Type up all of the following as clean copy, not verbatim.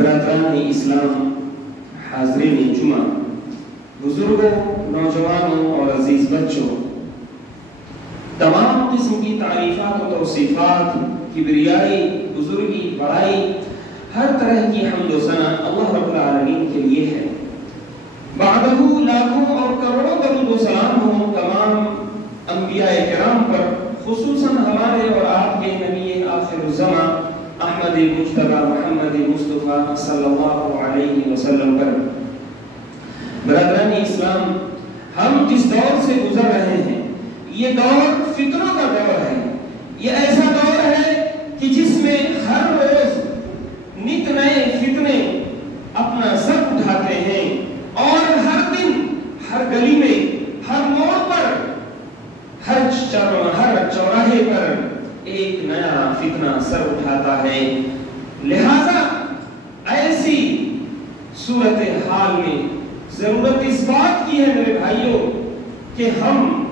برادران اسلام، حاضرین جمعہ، بزرگوں، نوجوانوں اور عزیز بچوں، تمام قسم کی تعریفات و توصیفات، کبریائی، بزرگی، بڑائی، ہر طرح کی حمد و ثنا اللہ رب العالمین کے لیے ہے۔ بعدہ لاکھوں اور کروڑوں درود و سلام ہوں تمام انبیاء کرام پر، خصوصاً ہمارے اور آپ کے نبی آخر الزمان احمد مجتبی محمد مصطفیٰ صلی اللہ علیہ وسلم پر۔ برادران اسلام، ہم جس دور سے گزر رہے ہیں یہ دور فتنوں کا دور ہے۔ یہ ایسا دور ہے کہ جس میں ہر روز نت نئے فتنے اپنا سر اٹھاتے ہیں، اور ہر دن، ہر گلی میں، ہر موڑ پر، ہر چوراہے پر ایک نیا فتنہ سر اٹھاتا ہے۔ لہذا ایسی صورتحال میں ضرورت اس بات کی ہے میرے بھائیوں کہ ہم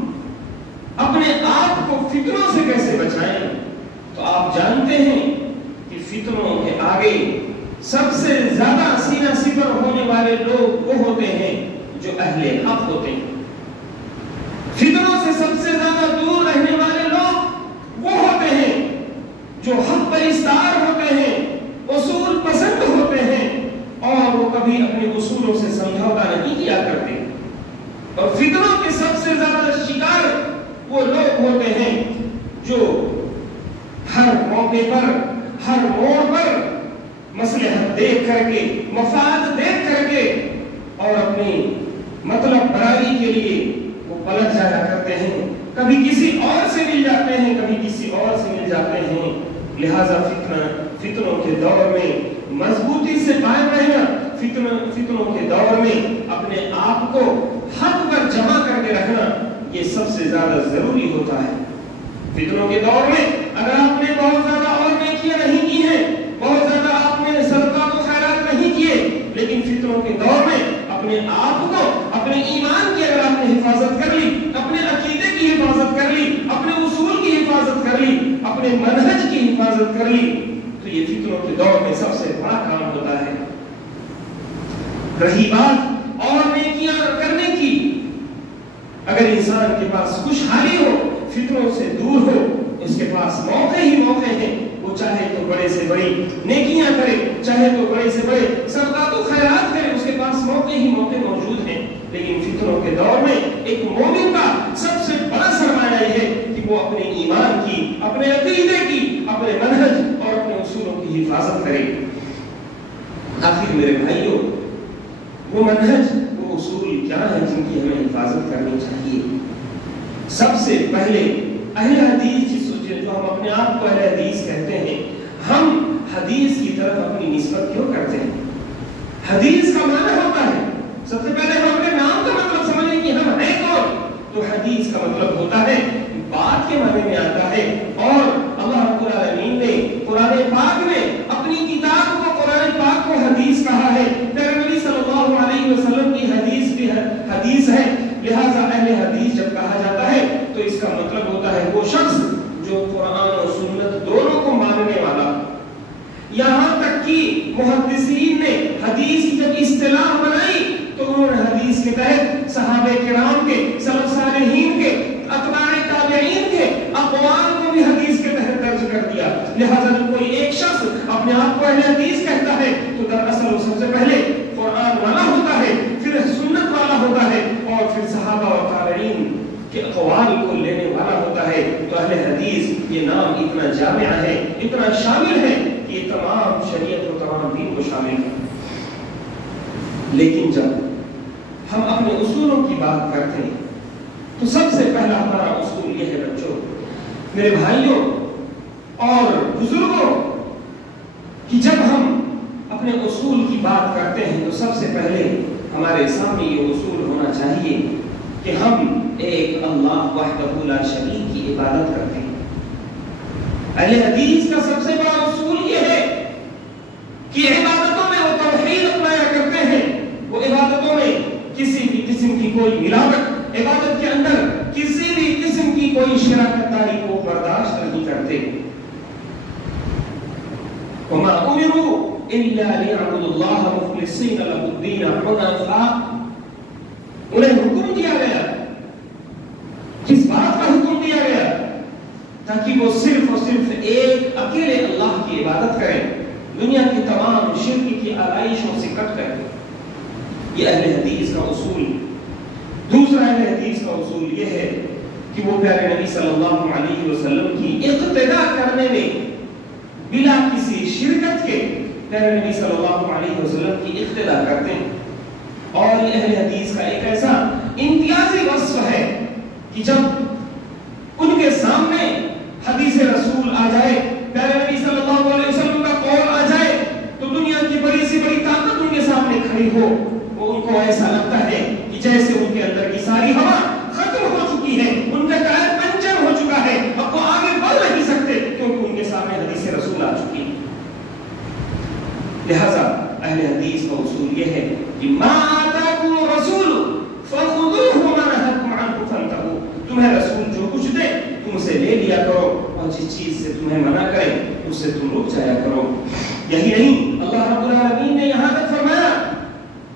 اپنے آپ کو فتنوں سے کیسے بچائیں۔ تو آپ جانتے ہیں کہ فتنوں کے آگے سب سے زیادہ سینہ سپر ہونے والے لوگ وہ ہوتے ہیں جو اہل حق ہوتے ہیں۔ فتنوں سے سب سے زیادہ دور رہنے والے لوگ وہ ہوتے ہیں جو حق پرستار ہوتے ہیں، اصول پسند ہوتے ہیں، اور وہ کبھی اپنے اصولوں سے سمجھوتا نہیں کیا کرتے۔ اور فتنوں کے سب سے زیادہ شکار وہ لوگ ہوتے ہیں جو ہر موقع پر، ہر موڑ پر مصلحت دیکھ کر کے، مفاد دیکھ کر کے اور اپنی مطلب برائی کے لیے وہ پلٹ جایا کرتے ہیں، کبھی کسی اور سے مل جاتے ہیں، کبھی کسی اور سے مل جاتے ہیں۔ لہذا فتنوں کے دور میں مضبوطی سے قائم رہنا، فتنوں کے دور میں اپنے آپ کو حق پر جمع کر کے رکھنا، یہ سب سے زیادہ ضروری ہوتا ہے۔ فتنوں کے دور میں اگر آپ نے بہت زیادہ اور نیکیاں نہیں کی ہیں، بہت زیادہ آپ نے صدقات و خیرات نہیں کیے، لیکن فتنوں کے دور میں اپنے آپ کو، اپنے ایمان کی اگر آپ نے حفاظت کر لی، اپنے عقیدے کی حفاظت کر لی، اپنے اصول کی حفاظت کر لی، اپنے منہج کی حفاظت کر لی، تو یہ فتنوں کے دور میں سب سے بڑا کام ہوتا ہے۔ رہی بات اور نیکیاں کرنے کی، اگر انسان کے پاس خوشحالی ہو، فتنوں سے دور ہو، اس کے پاس موقع ہی موقع ہیں، وہ چاہے تو بڑے سے بڑی نیکیاں کرے، چاہے تو بڑے سے بڑے صدقات و خیرات کرے، اس کے پاس موقع ہی موقع موجود ہیں۔ لیکن فتنوں کے دور میں ایک مومن کا سب سے بڑا سرمایہ یہ ہے کہ وہ اپنے ایمان کی، اپنے عقیدے کی، اپنے منہج اور اپنے اصولوں کی حفاظت کرے۔ آخر میرے بھائیوں، وہ منہج، وہ اصول کیا ہیں جن کی ہمیں حفاظت کرنی چاہیے؟ سب سے پہلے اہل حدیث، جو ہم اپنے آپ کو اہل حدیث کہتے ہیں، ہم حدیث کی طرف اپنی نسبت کیوں کرتے ہیں؟ حدیث کا معنی ہوتا ہے، سب سے پہلے ہم اپنے نام کا مطلب سمجھیں کہ ہم ہیں کون۔ تو حدیث کا مطلب ہوتا ہے، بات کے معنی میں آتا ہے، اور اللہ رب العالمین نے قرآن پاک میں اپنی کتاب کو، قرآن پاک کو حدیث کہا ہے، پھر نبی صلی اللہ علیہ وسلم کی حدیث بھی حدیث ہے۔ لہذا اہل حدیث جب کہا جاتا ہے تو اس کا مطلب ہوتا ہے وہ شخص جو قرآن و سنت دونوں کو ماننے والا۔ یہاں تک کہ محدثین نے حدیث کی جب اصطلاح بنائی تو انہوں نے حدیث کے تحت صحابہ کرام کے، سلف صالحین کے، اتباع تابعین کے اقوال کو بھی حدیث کے تحت درج کر دیا۔ لہذا جب کوئی ایک شخص اپنے آپ کو اہل حدیث کہتا ہے تو دراصل وہ سب سے پہلے قرآن والا ہوتا ہے، پھر سنت والا ہوتا ہے، اور پھر صحابہ اور تابعین کے اقوال کو لینے والا ہوتا ہے۔ تو اہل حدیث یہ نام اتنا جامع ہے، اتنا شامل ہے کہ یہ تمام شریعت اور تمام دین کو شامل ہے۔ لیکن جب ہم اپنے اصولوں کی بات کرتے ہیں تو سب سے پہلا ہمارا اصول یہ ہے بچوں، میرے بھائیوں اور بزرگوں، کہ جب ہم اپنے اصول کی بات کرتے ہیں تو سب سے پہلے ہمارے سامنے یہ اصول ہونا چاہیے کہ ہم ایک اللہ وحدہ لا شریک کی عبادت کرتے ہیں۔ اہل حدیث کا سب سے بڑا اصول یہ ہے کہ عبادتوں میں وہ توحید اپنایا کرتے ہیں، وہ عبادتوں میں کسی بھی قسم کی کوئی ملاوٹ، عبادت کے اندر کسی بھی قسم کی کوئی شراکت داری کو برداشت نہیں کرتے۔ وما امروا الا ليعبدوا الله مخلصين له الدين حنفاء. انہیں حکم دیا گیا، کس بات کا حکم دیا گیا؟ تاکہ وہ صرف اور صرف ایک اکیلے اللہ کی عبادت کریں، دنیا کی تمام شرک کی آلائشوں سے کٹ کر. یہ اہل حدیث کا اصول. دوسرا اہل حدیث کا اصول یہ ہے کہ وہ پیارے نبی صلی اللہ علیہ وسلم کی اقتداء کرنے میں بلا کسی شرکت کے پیارے نبی صلی اللہ علیہ وسلم کی اقتداء کرتے ہیں. اور یہ اہل حدیث کا ایک ایسا امتیازی وصف ہے کہ جب ان کے سامنے حدیث رسول آ جائے، پیارے نبی صلی اللہ علیہ وسلم کا قول آ جائے، تو دنیا کی بڑی سی بڑی طاقت ان کے سامنے کھڑی ہو، وہ ان کو ایسا لگتا ہے کہ جیسے ان کے اندر کی ساری ہوا ختم ہو چکی ہے، ان کا ٹائر پنچر ہو چکا ہے، اب وہ آگے بڑھ نہیں سکتے کیونکہ ان کے سامنے حدیث رسول آ چکی ہے. لہذا اہل حدیث کا اصول یہ ہے کہ ما آتاکم الرسول فخذوه وما نهاکم عنه فانتهوا. تمہیں رسول جو کچھ دے تم اسے لے لیا کرو، اور جس چیز سے تمہیں منع کرے اس سے تم رک جایا کرو. یہی نہیں، اللہ رب العالمین نے یہاں تک فرمایا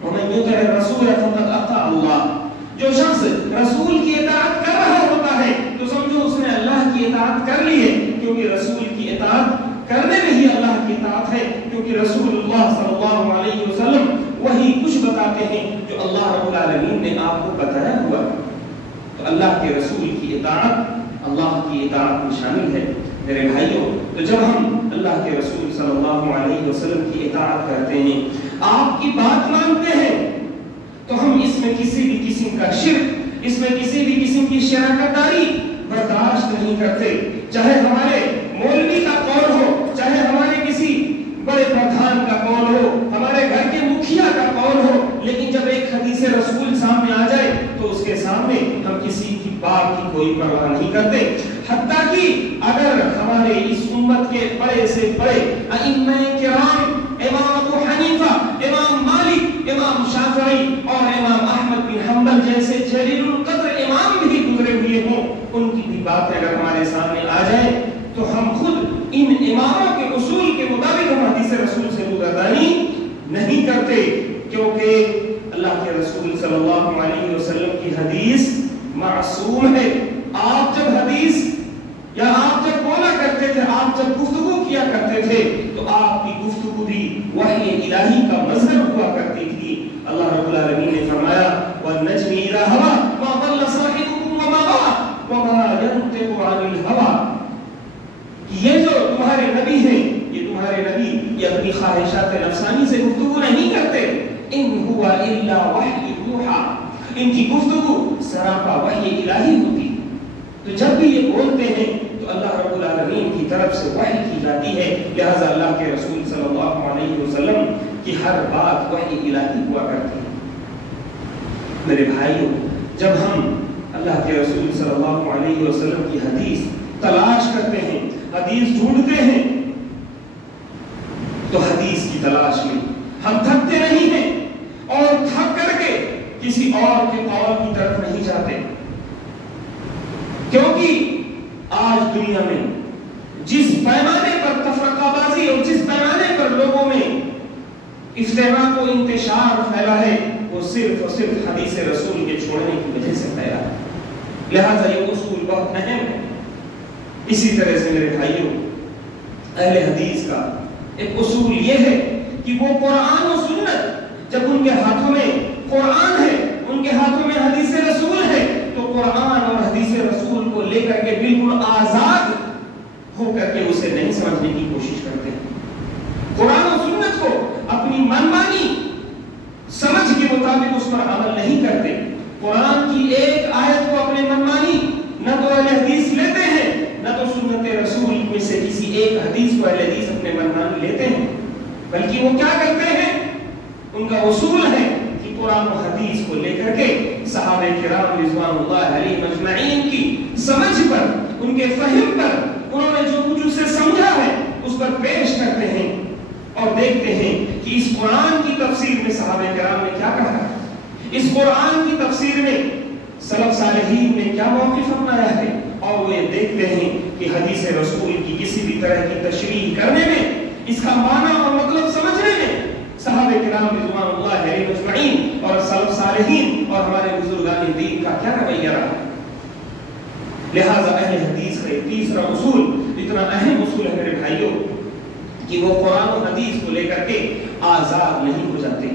ومن یطع الرسول فقد اطاع اللہ. جو شخص رسول کی اطاعت کر رہا ہوتا ہے تو سمجھو اس نے اللہ کی اطاعت کر لی ہے، کیونکہ رسول کی اطاعت کرنے میں ہی اللہ کی اطاعت ہے، کیونکہ رسول اللہ صلی اللہ علیہ وسلم وہی کچھ بتاتے ہیں جو اللہ رب العالمین نے آپ کو بتایا ہوا. تو اللہ کے رسول کی اطاعت اللہ کی اطاعت میں شامل ہے. میرے بھائیوں، تو جب ہم اللہ کے رسول صلی اللہ علیہ وسلم کی اطاعت کرتے ہیں، آپ کی بات مانتے ہیں، تو ہم اس میں کسی بھی قسم کا شرک، اس میں کسی بھی قسم کی شراکت داری برداشت نہیں کرتے. چاہے ہمارے مولوی کا قول ہو، چاہے ہمارے کسی بڑے پردھان کا قول ہو، ہمارے گھر کے مکھیا کا قول ہو، لیکن جب ایک حدیث رسول سامنے آ جائے تو اس کے سامنے ہم کسی کی بات کی کوئی پرواہ نہیں کرتے. حتیٰ کہ اگر ہمارے اس امت کے بڑے سے بڑے ائمہ کرام، امام ابو حنیفہ، امام مالک، امام شافعی اور امام احمد بن حنبل جیسے جلیل القدر امام بھی گزرے ہوئے ہوں، ان کی بھی باتیں اگر ہمارے سامنے آ جائیں تو ہم خود ان اماموں کے اصول کے مطابق ہم حدیث رسول سے روگردانی نہیں کرتے، کیونکہ اللہ کے رسول صلی اللہ علیہ وسلم کی حدیث معصوم ہے. آپ جب حدیث یا آپ جب بولا کرتے تھے، آپ جب گفتگو کیا کرتے تھے، تو آپ کی گفتگو بھی وحی الہی کا مظہر ہوا کرتی تھی. اللہ رب العالمین نے فرمایا وَالنَّجْمِ إِذَا هَوَىٰ مَا ضَلَّ صَاحِبُكُمْ وَمَا غَوَىٰ وَمَا يَنطِقُ عَنِ الْهَوَىٰ. یہ جو تمہارے نبی ہیں، یہ تمہارے نبی یہ اپنی خواہشات نفسانی سے گفتگو نہیں کرتے. ان هو الا وحی یوحیٰ، ان کی گفتگو سراپا وحی الہی ہوتی. تو جب بھی یہ بولتے ہیں تو اللہ رب العالمین کی طرف سے وحی کی جاتی ہے. لہذا اللہ کے رسول صلی اللہ علیہ وسلم کی ہر بات وحی الہی ہوا کرتی ہے. میرے بھائیوں، جب ہم اللہ کے رسول صلی اللہ علیہ وسلم کی حدیث تلاش کرتے ہیں، حدیث ڈھونڈتے ہیں، تو حدیث کی تلاش میں ہم تھکتے نہیں ہیں اور تھک کر کے کسی اور کے قول کی طرف نہیں جاتے. کیونکہ آج دنیا میں جس پیمانے پر تفرقہ بازی اور جس پیمانے پر لوگوں میں افتراق و انتشار پھیلا ہے، وہ صرف اور صرف حدیث رسول کے چھوڑنے کی وجہ سے پھیلا ہے. لہذا یہ اصول بہت اہم ہے. اسی طرح سے میرے بھائیوں، اہل حدیث کا ایک اصول یہ ہے کہ وہ قرآن و سنت، جب ان کے ہاتھوں میں قرآن ہے، ان کے ہاتھوں میں حدیث رسول ہے، تو قرآن اور حدیث رسول کو لے کر کے بالکل آزاد ہو کر کے اسے نہیں سمجھنے کی کوشش کرتے ہیں. قرآن و سنت کو اپنی منمانی سمجھ کے مطابق اس پر عمل نہیں کرتے. قرآن کی ایک آیت کو اپنے منمانی نہ تو اہل حدیث لیتے ہیں، نہ تو سنت رسول میں سے کسی ایک حدیث کو اہل حدیث اپنے منمانی لیتے ہیں، بلکہ وہ کیا کرتے ہیں؟ ان کا اصول ہے کہ قرآن و حدیث کو لے کر کے صحابہ کرام رضوان اللہ علیہم اجمعین کی سمجھ پر، ان کے فہم پر، انہوں نے جو کچھ اسے سمجھا ہے اس پر پیش کرتے ہیں اور دیکھتے ہیں کہ اس قرآن کی تفسیر میں صحابہ کرام نے کیا کہا ہے، اس قرآن کی تفسیر میں سلف صالحین نے کیا موقف اپنایا ہے، اور وہ یہ دیکھتے ہیں کہ حدیث رسول کی کسی بھی طرح کی تشریح کرنے میں اس کا معنی اور مطلب سمجھنے میں صحابہ کرام رضوان اللہ علیہم اجمعین اور سلف صالحین اور ہمارے بزرگان دین کا کیا رویہ رہا. لہذا اہل حدیث کا تیسرا اصول اتنا اہم اصول ہے میرے بھائیوں کہ وہ قرآن و حدیث کو لے کر کے آزاد نہیں ہو جاتے,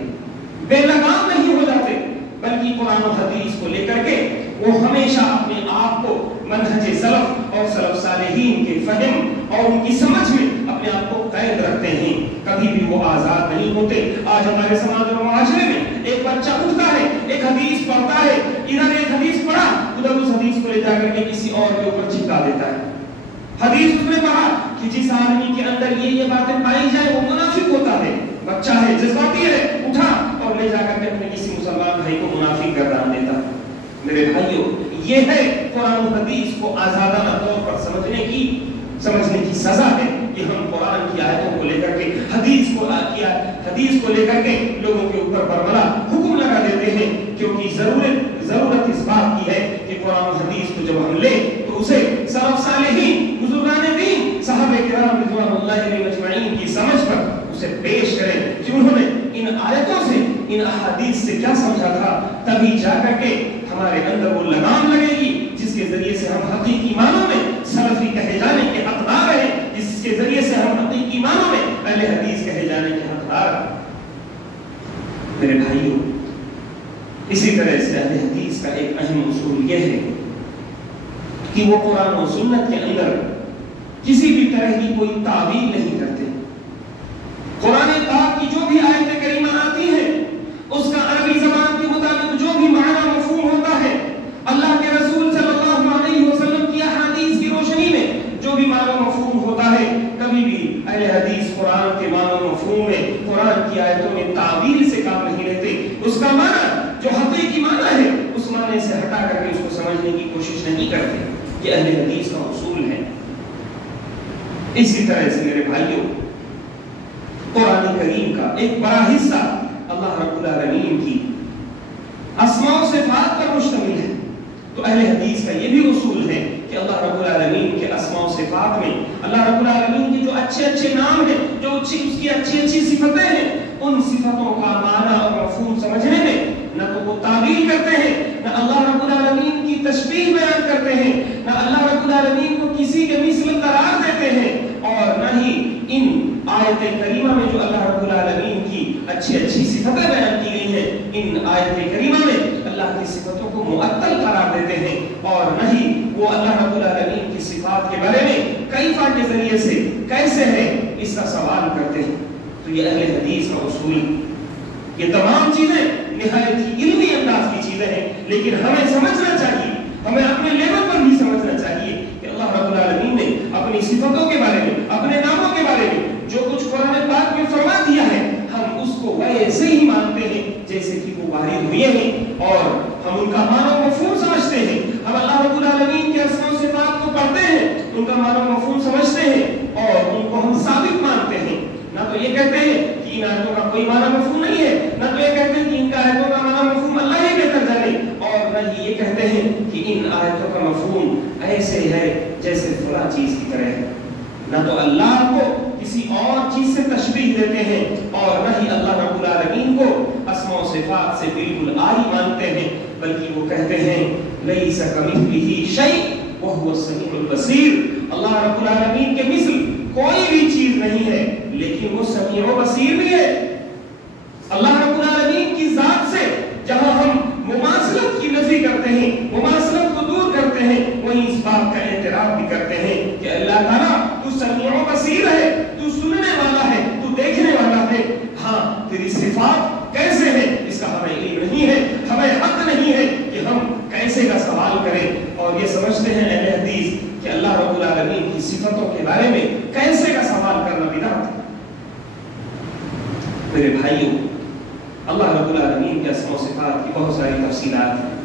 بے لگام نہیں ہو جاتے, بلکہ قرآن و حدیث کو لے کر کے وہ ہمیشہ اپنے آپ کو منہج سلف اور سلف صالحین کے فہم اور ان کی سمجھ میں اپنے آپ کو قید رکھتے ہیں, کبھی بھی وہ آزاد نہیں ہوتے. آج ہمارے سماج اور معاشرے میں ایک بچہ اٹھتا ہے, ایک حدیث پڑھتا ہے, ادھر ایک حدیث پڑھا, ادھر اس حدیث کو لے جا کر کے کسی اور کے اوپر چپکا دیتا ہے. حدیث اس نے پڑھا کہ جس آدمی کے اندر یہ باتیں پائی جائیں وہ منافق ہوتا ہے, بچہ ہے, جذباتی ہے, اٹھا اور لے جا کر کے اپنے کسی مسلمان بھائی کو منافق گردان دیتا. میرے بھائیوں, یہ ہے قرآن و حدیث کو آزادانہ طور پر سمجھنے کی سزا ہے کہ ہم قرآن کی آیتوں کو لے کر کے حدیث کو لے کر کے لوگوں کے اوپر بربلا حکم لگا دیتے ہیں, کیونکہ ضرورت اس بات کی ہے کہ قرآن و حدیث کو جب ہم لیں تو اسے سلف صالحین بزرگان دین صحابہ کرام رضوان اللہ علیہم اجمعین کی سمجھ پر اسے پیش کریں کہ انہوں نے ان آیتوں سے, ان احادیث سے کیا سمجھا تھا, تبھی جا کر کے ہمارے اندر وہ لگام لگے گی جس کے ذریعے سے ہم حقیقی معنوں میں سلفی کہے جانے کے حقدار ہیں, جس کے ذریعے سے ہم حقیقی معنوں میں اہل حدیث کہے جانے کے حقدار ہیں. میرے بھائیوں, اسی طرح سے اہل حدیث کا ایک اہم اصول یہ ہے کہ وہ قرآن و سنت کے اندر کسی بھی طرح کی کوئی تعویل نہیں کرتے. قرآن پاک کی جو بھی آیت کریمہ آتی ہیں اس کا عربی زبان کے مطابق جو بھی معنی مفہوم ہوتا ہے, اللہ کے رسول صلی اللہ علیہ وسلم کی احادیث کی روشنی میں جو بھی معنی مفہوم ہوتا ہے, کبھی بھی اہل حدیث قرآن کے معنی مفہوم میں, قرآن کی آیتوں میں تعویل سے کام نہیں لیتے. اس کا معنی جو حقیقی معنی ہے اس معنی سے ہٹا کر کے اس کو سمجھنے کی کوشش نہیں کرتے. یہ اہل حدیث کا اصول ہے. اسی طرح سے میرے بھائیوں, قرآن کریم کا ایک بڑا حصہ اللہ رب العالمین کی اسماء و صفات پر مشتمل ہے. تو اہل حدیث کا یہ بھی اصول ہے کہ اللہ رب العالمین کے اسماء و صفات میں اللہ رب العالمین کے جو اچھے نام ہیں, جو اس کی اچھی صفتیں ہیں, ان صفتوں کا معنی اور مفہوم سمجھنے میں نہ تو وہ تعویل کرتے ہیں, نہ اللہ رب العالمین کی تشبیہ بیان کرتے ہیں, نہ اللہ رب العالمین کو کسی کے مثل قرار دیتے ہیں, اور نہ ہی ان آیت کریمہ میں جو اللہ رب العالمین کی اچھی صفتیں بیان کی گئی ہیں, ان آیت کریمہ میں اللہ کی صفتوں کو معطل قرار دیتے ہیں, اور نہ ہی وہ اللہ رب العالمین کی صفات کے بارے میں کیفیت کے ذریعے سے کیسے ہے اس کا سوال کرتے ہیں. تو یہ اہل حدیث کا اصول. یہ تمام چیزیں نہایت ہی علمی انداز کی چیزیں ہیں, لیکن ہمیں سمجھنا چاہیے, ہمیں اپنے لیول پر بھی سمجھنا چاہیے کہ اللہ رب العالمین نے اپنی صفتوں کے بارے میں, اپنے ناموں کے بارے میں جو کچھ قرآن پاک میں فرما دیا ہے, ہم اس کو ویسے ہی مانتے ہیں جیسے کہ وہ وارد ہوئے ہیں, اور ہم ان کا معنی مفہوم سمجھتے ہیں. ہم اللہ رب العالمین کے اسماء و صفات کو پڑھتے ہیں, ان کا معنی مفہوم سمجھتے ہیں, اور ان کو ہم ثابت مانتے ہیں. نہ تو یہ کہتے ہیں کہ ان آیتوں کا کوئی معنی مفہوم نہیں ہے, نہ تو یہ کہتے ہیں کہ ان کا آیتوں کا معنی مفہوم اللہ ہی بہتر جانے, اور نہ ہی یہ کہتے ہیں کہ ان آیتوں کا مفہوم ایسے ہے جیسے فلاں چیز کی طرح ہے. نہ تو اللہ کو کسی اور چیز سے تشبیہ دیتے ہیں, اور نہ ہی اللہ رب العالمین کو اسماء و صفات سے بالکل آری مانتے ہیں, بلکہ وہ کہتے ہیں لیس کمثلہ شیء وہو السمیع البصیر. اللہ رب العالمین کے مثل کوئی بھی چیز نہیں ہے, لیکن وہ سمیع و بصیر بھی ہے. اللہ رب العالمین کی ذات سے جہاں ہم مماثلت کی نفی کرتے ہیں, مماثلت کو دور کرتے ہیں, وہیں اس بات کا اعتراف بھی کرتے ہیں کہ اللہ تعالیٰ تو سمیع و بصیر ہے, تو سننے والا ہے, تو دیکھنے والا ہے. ہاں, تیری صفات کیسے ہیں اس کا ہمیں علم نہیں ہے, ہمیں حق نہیں ہے کہ ہم کیسے کا سوال کریں. اور یہ سمجھتے ہیں اہل حدیث کہ اللہ رب العالمین کی صفتوں کے بارے میں کیسے کا سوال کرنا بدعت ہے. میرے بھائیوں, اللہ رب العالمین کے اسماء و صفات کی بہت ساری تفصیلات ہیں.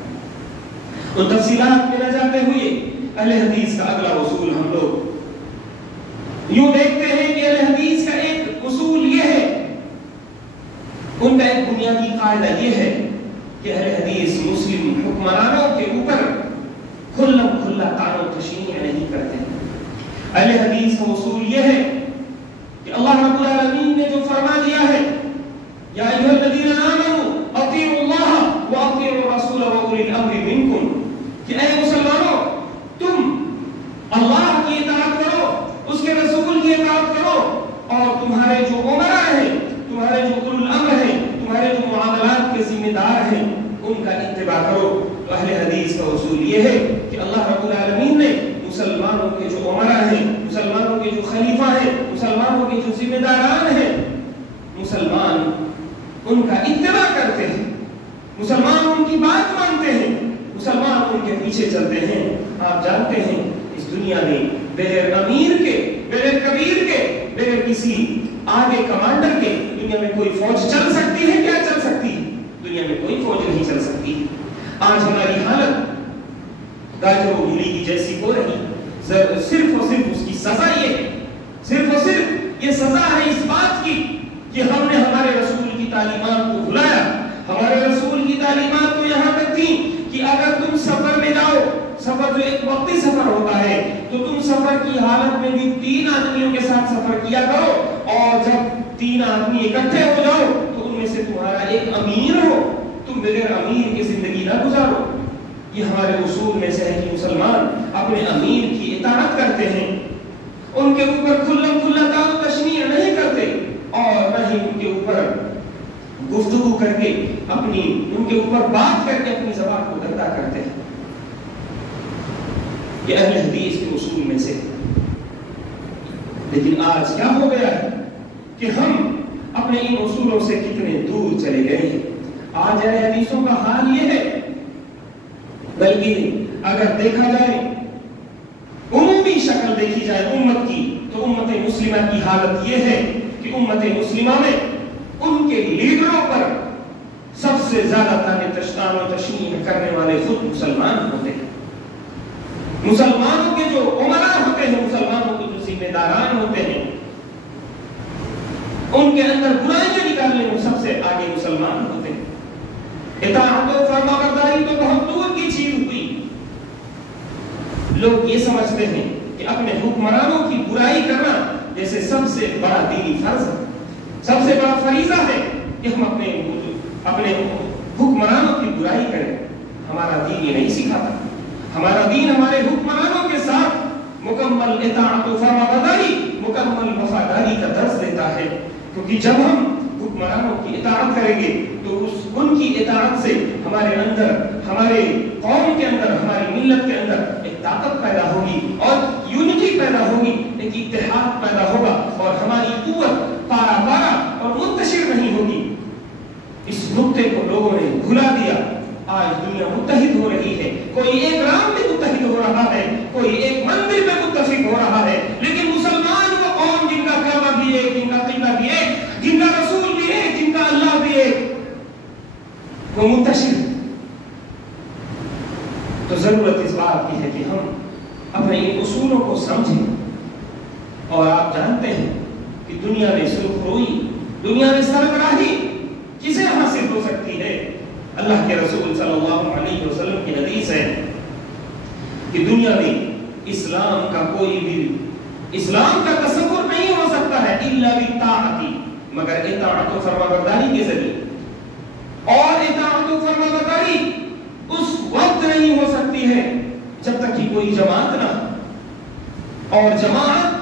ان تفصیلات میں نہ جاتے ہوئے اہل حدیث کا اگلا اصول ہم لوگ یوں دیکھتے ہیں کہ اہل حدیث کا ایک اصول یہ ہے, ان کا ایک بنیادی قاعدہ یہ ہے کہ اہل حدیث مسلم حکمرانوں کے اوپر کھلا طعن و تشنیع نہیں کرتے. اہل حدیث کا اصول یہ ہے کہ اللہ رب تمہارے جو عمرا ہیں، تمہارے جو اولو الامر ہیں، تمہارے جو معاملات کے ذمہ دار ہیں، ان کا اتباع کرو۔ تو اہل حدیث کا اصول یہ ہے کہ اللہ رب العالمین نے مسلمانوں کے جو عمرا ہیں، مسلمانوں کے جو خلیفہ ہیں، مسلمانوں کے جو ذمہ داران ہیں، مسلمان ان کا اتباع کرتے ہیں، مسلمان ان کی بات مانتے ہیں، مسلمان ان کے پیچھے چلتے ہیں۔ آپ جانتے ہیں اس دنیا میں بغیر امیر کے، بغیر کبیر کے، بغیر کسی آگے کمانڈر کے دنیا میں کوئی فوج چل سکتی ہے؟ کیا چل سکتی ہے؟ دنیا میں کوئی فوج نہیں چل سکتی۔ آج ہماری حالت گاجر و مولی کی جیسی ہو رہی، صرف اور صرف اس کی سزا یہ ہے، صرف اور صرف یہ سزا ہے اس بات کی کہ ہم نے ہمارے رسول کی تعلیمات کو بھلایا۔ ہمارے رسول کی تعلیمات تو یہاں تک تھی کہ اگر تم سفر میں جاؤ، سفر جو ایک وقتی سفر ہوتا ہے، تو تم سفر کی حالت میں بھی 3 آدمیوں کے ساتھ سفر کیا کرو، اور جب 3 آدمی اکٹھے ہو جاؤ تو ان میں سے تمہارا ایک امیر ہو، تم بغیر امیر کی زندگی نہ گزارو۔ یہ ہمارے اصول میں سے ہے کہ مسلمان اپنے امیر کی اطاعت کرتے ہیں، ان کے اوپر کھلم کھلا داد و تشنیع نہیں کرتے، اور نہ ہی ان کے اوپر گفتگو کر کے ان کے اوپر بات کر کے اپنی زبان کو گندا کرتے ہیں۔ یہ اہل حدیث کے اصول میں سے۔ لیکن آج کیا ہو گیا ہے کہ ہم اپنے ان اصولوں سے کتنے دور چلے گئے ہیں۔ آج اہل حدیثوں کا حال یہ ہے، بلکہ اگر دیکھا جائے عمومی شکل دیکھی جائے امت کی، تو امت مسلمہ کی حالت یہ ہے کہ امت مسلمہ میں ان کے لیڈروں پر سب سے زیادہ تان و تشنیع کرنے والے خود مسلمان ہوتے ہیں۔ مسلمانوں کے جو عمرا ہوتے ہیں، مسلمانوں کے جو ذمہ داران ہوتے ہیں، ان کے اندر برائیاں نکالنے میں سب سے آگے مسلمان ہوتے ہیں۔ اطاعت و فرمانبرداری تو بہت دور کی چیز ہوئی۔ لوگ یہ سمجھتے ہیں کہ اپنے حکمرانوں کی برائی کرنا جیسے سب سے بڑا دینی فرض ہے، سب سے بڑا فریضہ ہے کہ ہم اپنے حکمرانوں کی برائی کریں۔ ہمارا دین یہ نہیں سکھاتا۔ ہمارا دین ہمارے حکمرانوں کے ساتھ مکمل اطاعت و فرمانبرداری، مکمل وفاداری کا درس دیتا ہے، کیونکہ جب ہم حکمرانوں کی اطاعت کریں گے تو ان کی اطاعت سے ہمارے اندر، ہمارے قوم کے اندر، ہماری ملت کے اندر ایک طاقت پیدا ہوگی، اور یونٹی پیدا ہوگی، ایک اتحاد پیدا ہوگا، اور ہماری قوت پارا پارا اور منتشر نہیں ہوگی۔ اس نقطے کو لوگوں نے بھلا دیا۔ آج دنیا متحد ہو رہی ہے، کوئی ایک رام میں متحد ہو رہا ہے، کوئی ایک مندر میں متفق ہو رہا ہے، لیکن مسلمان وہ قوم جن کا کعبہ بھی ایک، جن کا قبلہ بھی ایک، جن کا رسول بھی ایک، جن کا اللہ بھی ایک، وہ منتشر۔ تو ضرورت اس بات کی ہے کہ ہم اپنے ان اصولوں کو سمجھیں۔ اور آپ جانتے ہیں کہ دنیا میں سرخروئی، دنیا میں سربراہی کسے حاصل ہو سکتی ہے؟ اللہ کے رسول صلی اللہ علیہ وسلم کی حدیث ہے کہ دنیا میں اسلام کا کوئی بھی، اسلام کا تصور نہیں ہو سکتا ہے الا بالطاعت، مگر اطاعت و فرمانبرداری کے ذریعے۔ اور اطاعت و فرمانبرداری اس وقت نہیں ہو سکتی ہے جب تک کہ کوئی جماعت نہ، اور جماعت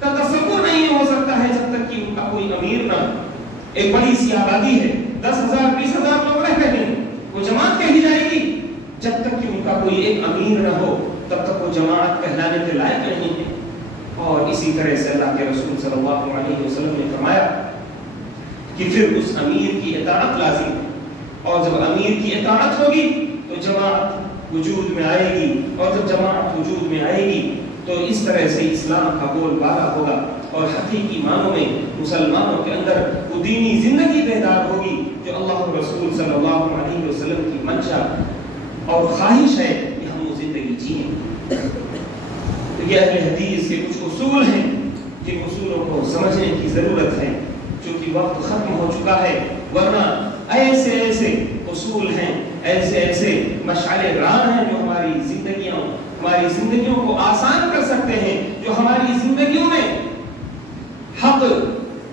کا تصور نہیں ہو سکتا ہے جب تک کہ ان کا کوئی امیر نہ۔ ایک بڑی سی آبادی ہے، 10,000 20,000 لوگ رہ رہے ہیں، وہ جماعت کہی جائے گی، جب تک کہ ان کا کوئی ایک امیر نہ ہو تب تک وہ جماعت کہلانے کے لائق نہیں ہے۔ اور اسی طرح سے اللہ کے رسول صلی اللہ علیہ وسلم نے فرمایا کہ پھر اس امیر کی اطاعت لازم ہے، اور جب امیر کی اطاعت ہوگی تو جماعت وجود میں آئے گی، اور جب جماعت وجود میں آئے گی تو اس طرح سے اسلام کا بول بالا ہوگا، اور حقیقی معنوں میں مسلمانوں کے اندر وہ دینی زندگی بیدار ہوگی جو اللہ رسول صلی اللہ علیہ وسلم کی منشا اور خواہش ہے کہ ہم وہ زندگی جئیں۔ تو یہ اہل حدیث کے کچھ اصول ہیں جن اصولوں کو سمجھنے کی ضرورت ہے، چونکہ وقت ختم ہو چکا ہے، ورنہ ایسے ایسے اصول ہیں، ایسے ایسے مشعل راہ ہیں جو ہماری زندگیوں کو آسان کر سکتے ہیں، جو ہماری زندگیوں میں حق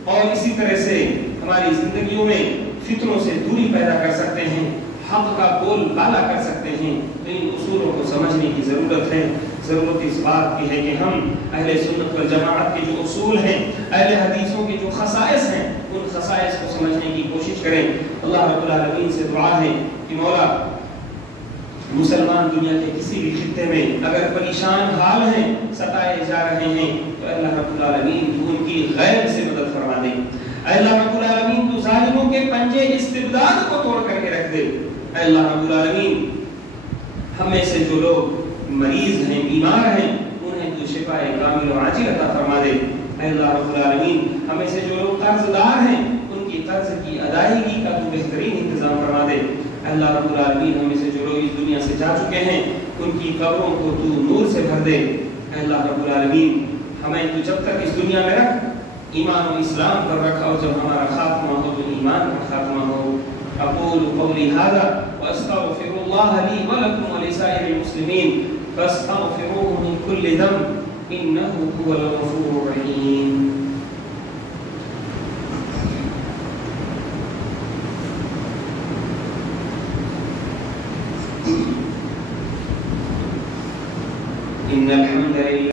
اور اسی طرح سے ہماری زندگیوں میں فتنوں سے دوری پیدا کر سکتے ہیں، حق کا بول بالا کر سکتے ہیں۔ تو ان اصولوں کو سمجھنے کی ضرورت ہے۔ ضرورت اس بات کی ہے کہ ہم اہل سنت والجماعت کے جو اصول ہیں، اہل حدیثوں کے جو خصائص ہیں، ان خصائص کو سمجھنے کی کوشش کریں۔ اللہ رب العالمین سے دعا ہے کہ مولا مسلمان دنیا کے کسی بھی خطے میں اگر پریشان حال ہیں، ستائے جا رہے ہیں، تو اللہ رب العالمین تو ان کی غیب سے مدد فرما دے۔ اے اللہ رب العالمین تو ظالموں کے پنجے استبداد کو توڑ کر کے رکھ دے۔ اے اللہ رب العالمین ہمیں سے جو لوگ مریض ہیں، بیمار ہیں، انہیں تو شفاء کامل و عاجل عطا فرما دے۔ اے اللہ رب العالمین ہمیں سے جو لوگ قرض دار ہیں، ان کی قرض کی ادائیگی کا تو بہترین انتظام فرما دے۔ اے اللہ رب العالمین ہمیں سے جو لوگ اس دنیا سے جا چکے ہیں، ان کی قبروں کو تو نور سے بھر دے۔ اے اللہ رب العالمین ہمیں تو جب تک اس دنیا میں رکھ، ایمان و اسلام پر رکھا، اور جب ہمارا خاتمہ ہو تو ایمان کا خاتمہ ہو۔ اقول قولی ھذا واستغفر اللہ لی ولکم ولسائر المسلمین فاستغفروه من كل ذنب انه هو الغفور الرحیم۔ ان الحمد للہ